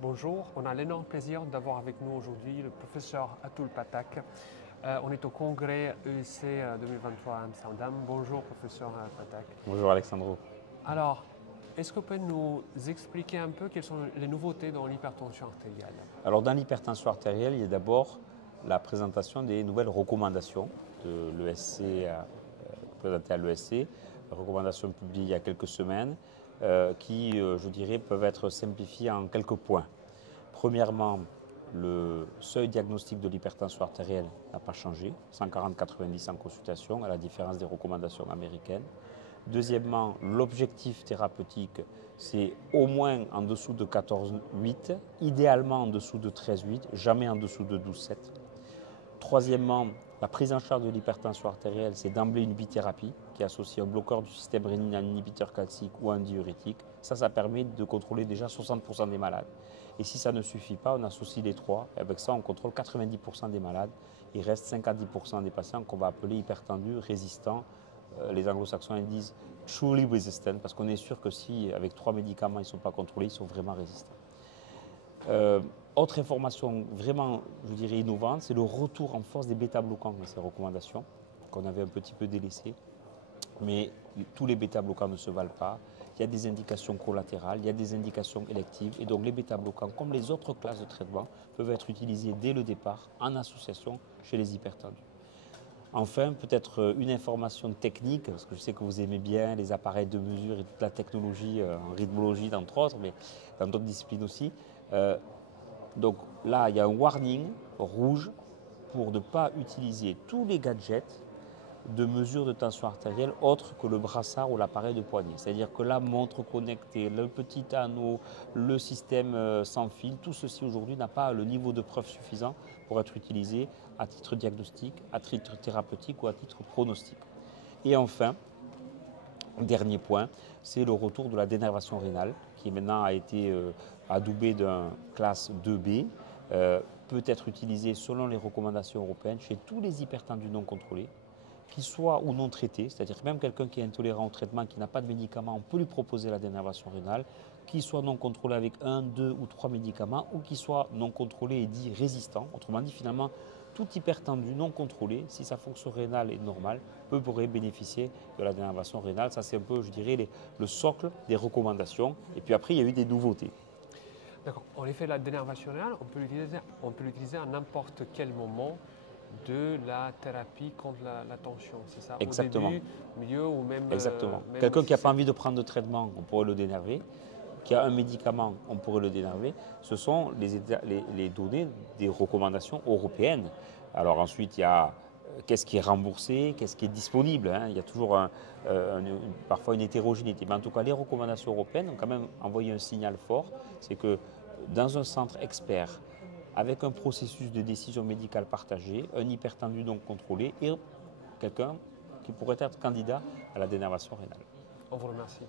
Bonjour, on a l'énorme plaisir d'avoir avec nous aujourd'hui le professeur Atul Pathak. On est au congrès ESC 2023 à Amsterdam. Bonjour professeur Pathak. Bonjour Alexandro. Alors, est-ce que vous pouvez nous expliquer un peu quelles sont les nouveautés dans l'hypertension artérielle? Alors dans l'hypertension artérielle, il y a d'abord la présentation des nouvelles recommandations de l'ESC, présentées à l'ESC, recommandations publiées il y a quelques semaines, qui, je dirais, peuvent être simplifiées en quelques points. Premièrement, le seuil diagnostic de l'hypertension artérielle n'a pas changé, 140-90 en consultation, à la différence des recommandations américaines. Deuxièmement, l'objectif thérapeutique, c'est au moins en dessous de 14,8, idéalement en dessous de 13,8, jamais en dessous de 12,7. Troisièmement, la prise en charge de l'hypertension artérielle, c'est d'emblée une bithérapie qui associe un bloqueur du système réninien, un inhibiteur calcique ou un diurétique. Ça permet de contrôler déjà 60% des malades. Et si ça ne suffit pas, on associe les trois. Et avec ça, on contrôle 90% des malades. Il reste 5 à 10% des patients qu'on va appeler hypertendus, résistants. Les anglo-saxons ils disent truly resistant, parce qu'on est sûr que si avec 3 médicaments ils ne sont pas contrôlés, ils sont vraiment résistants. Autre information vraiment, je dirais, innovante, c'est le retour en force des bêta-bloquants dans ces recommandations, qu'on avait un petit peu délaissé. Mais tous les bêta-bloquants ne se valent pas. Il y a des indications collatérales, il y a des indications électives. Et donc les bêta-bloquants, comme les autres classes de traitement, peuvent être utilisés dès le départ en association chez les hypertendus. Enfin, peut-être une information technique, parce que je sais que vous aimez bien les appareils de mesure et toute la technologie en rythmologie, entre autres, mais dans d'autres disciplines aussi. Donc là, il y a un warning rouge pour ne pas utiliser tous les gadgets de mesure de tension artérielle autres que le brassard ou l'appareil de poignet. C'est-à-dire que la montre connectée, le petit anneau, le système sans fil, tout ceci aujourd'hui n'a pas le niveau de preuve suffisant pour être utilisé à titre diagnostique, à titre thérapeutique ou à titre pronostic. Et enfin, dernier point, c'est le retour de la dénervation rénale qui maintenant a été adoubé d'un classe 2B, peut être utilisé selon les recommandations européennes chez tous les hypertendus non contrôlés, qu'ils soient ou non traités, c'est-à-dire que même quelqu'un qui est intolérant au traitement, qui n'a pas de médicaments, on peut lui proposer la dénervation rénale, qu'il soit non contrôlé avec 1, 2 ou 3 médicaments, ou qu'il soit non contrôlé et dit résistant. Autrement dit, finalement, tout hypertendu non contrôlé, si sa fonction rénale est normale, pourrait bénéficier de la dénervation rénale. Ça, c'est un peu, je dirais, le socle des recommandations. Et puis après, il y a eu des nouveautés. D'accord. En effet, la dénervation rénale, on peut l'utiliser à n'importe quel moment de la thérapie contre la tension, c'est ça? Au Exactement. début, milieu ou même, Exactement. même Quelqu'un si qui n'a pas c'est... envie de prendre de traitement, on pourrait le dénerver. Qui a un médicament, on pourrait le dénerver. Ce sont les données des recommandations européennes. Alors ensuite, il y a qu'est-ce qui est remboursé, qu'est-ce qui est disponible. Il y a toujours parfois une hétérogénéité. Mais en tout cas, les recommandations européennes ont quand même envoyé un signal fort. C'est que dans un centre expert, avec un processus de décision médicale partagé, un hypertendu donc contrôlé et quelqu'un qui pourrait être candidat à la dénervation rénale. On vous remercie.